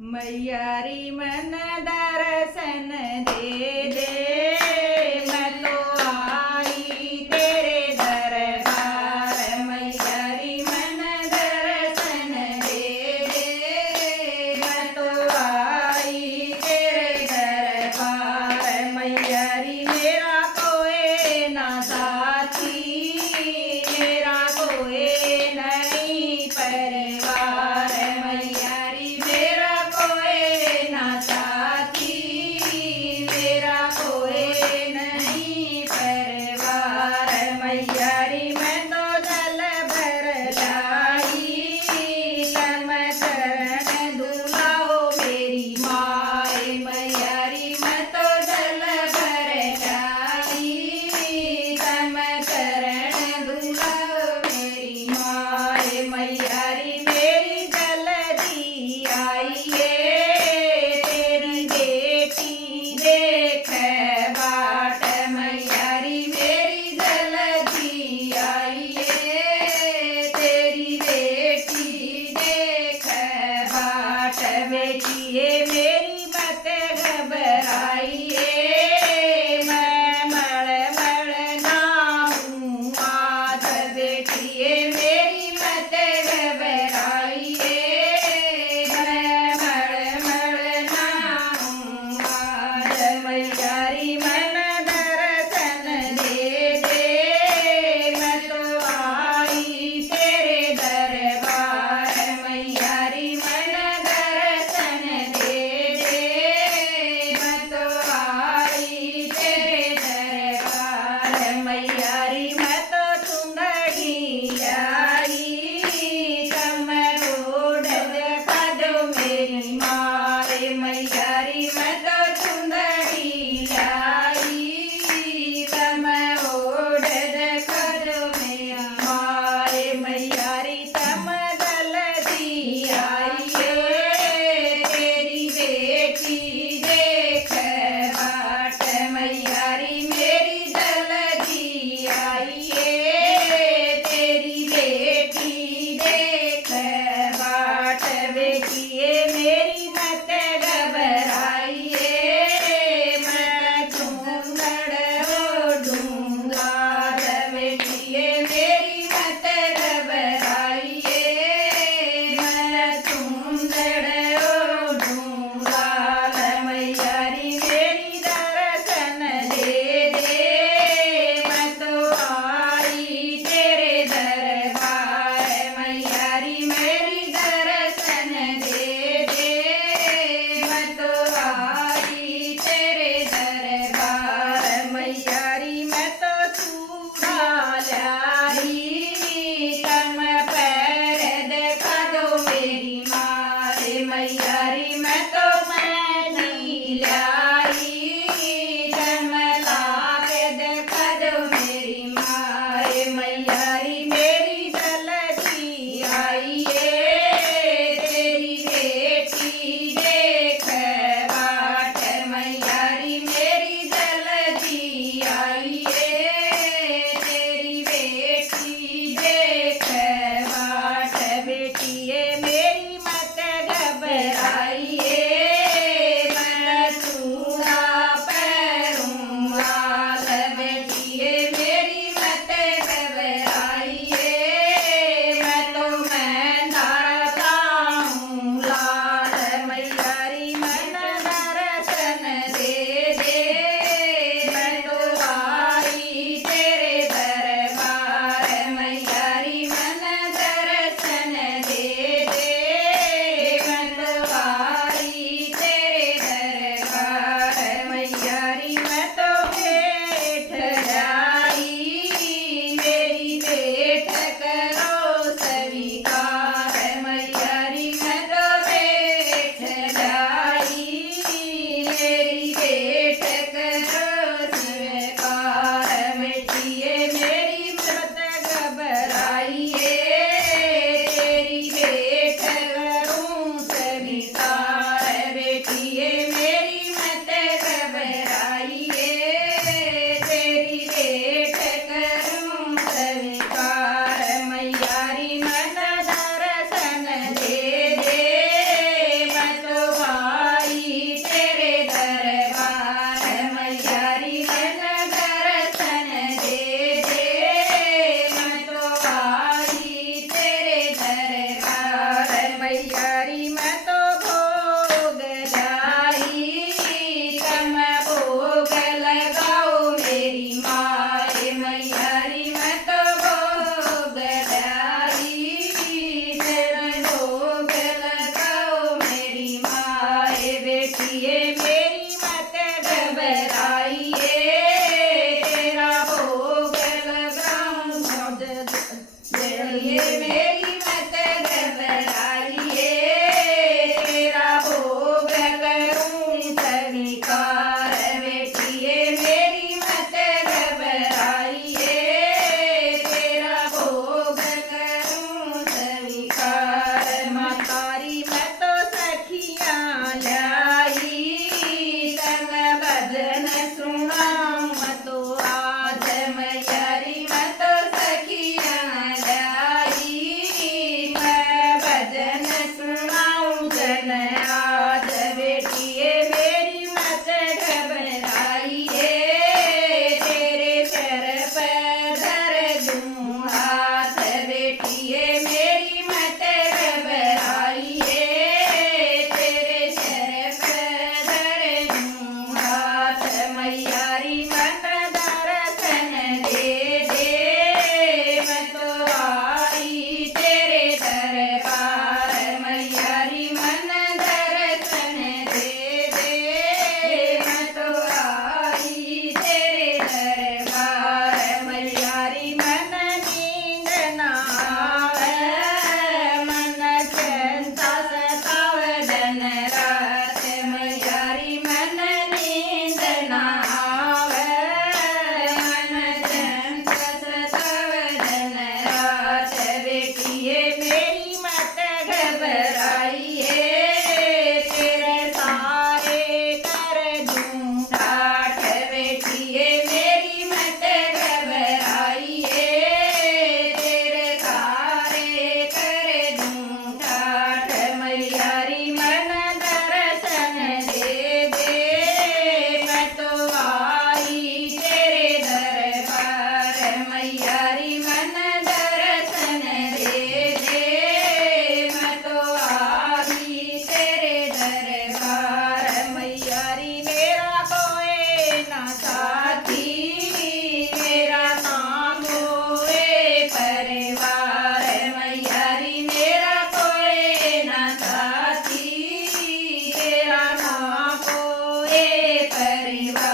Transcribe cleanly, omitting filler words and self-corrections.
मैयारी मन दर्शन दे दे, मैं तो आई तेरे दरबार। मैयारी मन दर्शन दे दे, मैं तो आई तेरे दरबार। मैयारी मेरा कोई ना साथी, मेरा कोई नहीं परिवार। मैयारी मेरा कोई ना साथी, मेरा कोई नहीं परिवार। मैयारी मैं तो जल भर लाई, तम चरण दुलाओ मेरी माए। मैयारी मैं तो जल भर लाई, तम चरण दुलाओ मेरी माए। मैयारी मेरी जल्दी आइए, तेरी बेटी देख बाट। मैयारी मेरी जल्दी आइए, तेरी बेटी देख बाट। बेटिए मेरी मत घबराइए, मैं मड़ नाहूँ आज। बेटिए मेरी मत घबराइए, मैं मड़ नाहूँ आज। मैयारी मन दर्शन दे दे, मैं तो आई तेरे दरबार। मैयारी मन दर्शन दे दे, मैं तो आई तेरे दरबार। मैयारी मैं तो चुंदड़ी लाई, तम ओढ़ देखा दो मेरी माए। मैयारी मैं तो चुंदड़ी लाई, तम ओढ़ देखा दो मेरी माए। मैयारी तम जल्दी आइए, तेरी बेटी देख बाट। मैयारी मेरी जल्दी आइए, तेरी बेटी देख बाट। बेटिए मेरी मत घबराइए, मैं चूंदड़ ओढ़ूंगा। बेटिए मेरी मत घबराइए, मैं चूंदड़ ओढ़ूंगा। मैयारी मेरी दर्शन दे दे, मैं तो आई तेरे दरबार। मैयारी मेरी दर्शन दे दे, मैं तो आई तेरे दरबार। मैयारी मैं तो चूड़ा लाई, तम पैर देखा दो मेरी माए। मैयारी मैं तो मेहंदी लाई, तम लाके देखा दो मेरी माए। मैयारी मेरी जल्दी आइए, तेरी बेटी देख बाट। मैयारी मेरी जल्दी आइए, तेरी बेटी देख बाट। बेटिए मेरी मत घबराइए, बन आज बेटिए मेरी मत घबराइए तेरे सिर पर धर दूं हाथ बेटिए मेरी मत घबराइए तेरे सिर पर धर दूं हाथ मैयारी मन दर्शन दे दे मैं तो आई तेरे दरबार मैयारी मन दर्शन दे दे मैं तो आई तेरे दरबार मैयारी मन नींद ना आवे मन चिंता सतावे दिन रात मैयारी मन नींद ना आवे मन चिंता सतावे दिन रात बेटिए मेरी मत घबराइए तेरे सारे कर दूं ठाठ बेटिए मेरी मत घबराइए तेरे सारे कर दूं ठाठ मैयारी मन दर्शन दे दे मैं तो आई तेरे दरबार मैयारी मन दर्शन दे दे मैं तो आई तेरे दरबार मैयारी मेरा कोई ना साथी मेरा काम होए परिवार मैयारी मेरा कोई ना साथी तेरा नाम होए परिवार